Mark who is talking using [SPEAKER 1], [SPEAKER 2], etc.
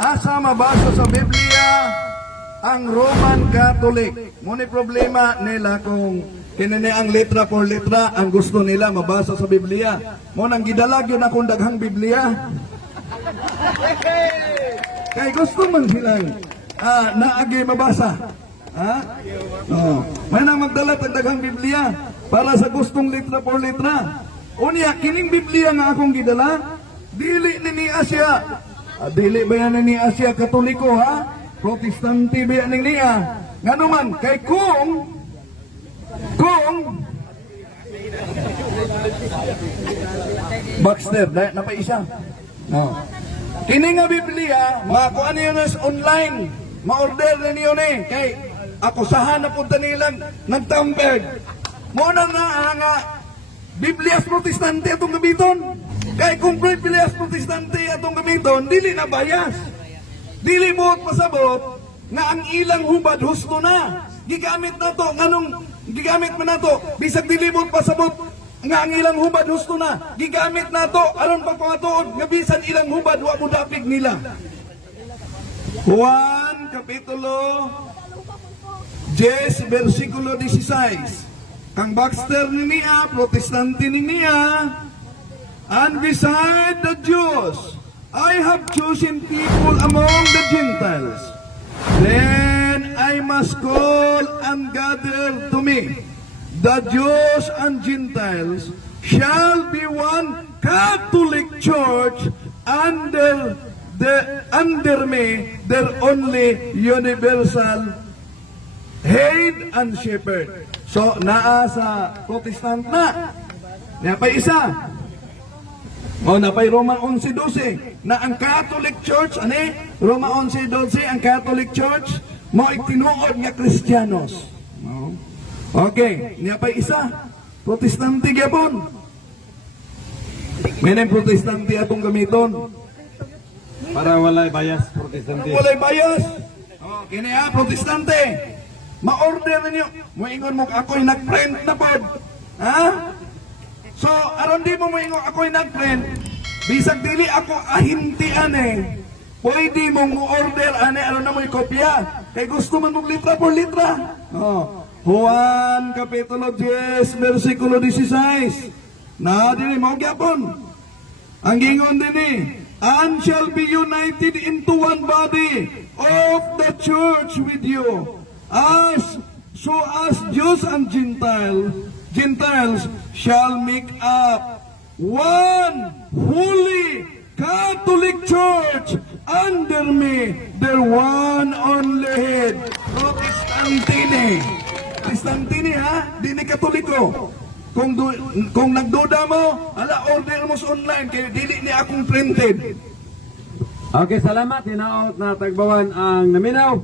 [SPEAKER 1] asa mabasa sa Biblia ang Roman Catholic. Muni problema nila kung kinini ang letra por letra ang gusto nila mabasa sa Biblia. Mo nang gidalag yun akong daghang Biblia. Kay gusto man silang ah, naagi mabasa. Ha? Oh. May nang magdala tag daghang Biblia para sa gustong letra por letra. Unya kining Biblia nga akong gidala, dili ni ni Asya. Dili ba ni Asya Katoliko ha? Protestante ba yan niya? Nga naman, kay kung kung Baxter, na pa isa. No. Kini nga Biblia, makuha niyo na online. Ma-order na niyo ni. Kay akusahan na punta nilang nagtampered. Muna na nga Biblias Protestante atong gamiton. Kay kung Biblias Protestante atong gamiton, dili na bayas. Dili mo pasabot nga ang ilang hubad husto na. Gigamit na to, nganong gigamit man na to, bisag dili mo pasabot nga ang ilang hubad husto na. Gigamit na to, aron pagpangatuod, nga bisan ilang hubad, wa mo dapig nila. Juan Kapitulo 10, versikulo 16. Kang Baxter ni niya, protestante ni niya, And beside the Jews, I have chosen people among the Gentiles. Then I must call and gather to me. The Jews and Gentiles shall be one Catholic Church under the under me, their only universal head and shepherd. So, naa sa Protestant na. Nga pa isa. O, napay Roma 11.12 na ang Catholic Church, ani? Roma 11.12, ang Catholic Church, mo itinuod nga Kristiyanos. O. Okay, niya pa isa. Protestante gyapon. May nang protestante atong gamiton.
[SPEAKER 2] Para walay bias protestante.
[SPEAKER 1] Walay bayas. Oh, kini ha, protestante. Ma-order ninyo. Moingon mo ako'y nag-print na pod. Ha? So, aron di mo moingon ako'y nag-print. Bisag dili ako ahintian eh. Pwede mong mo-order ane ano na mo'y kopya. Kay gusto man mong litra por litra. Oh. Juan Kapitulo 10, versikulo 16. Na dili mo gyapon. Ang gingon din eh, and shall be united into one body of the church with you. As so as Jews and Gentiles, Gentiles shall make up one holy Catholic Church under me, their one only head. Protestantine. Protestantine ha, di ni Katoliko. Kung du, kung nagduda mo, ala order mo sa online kay dili ni akong printed.
[SPEAKER 2] Okay, salamat. Hinaot na tagbawan ang naminaw.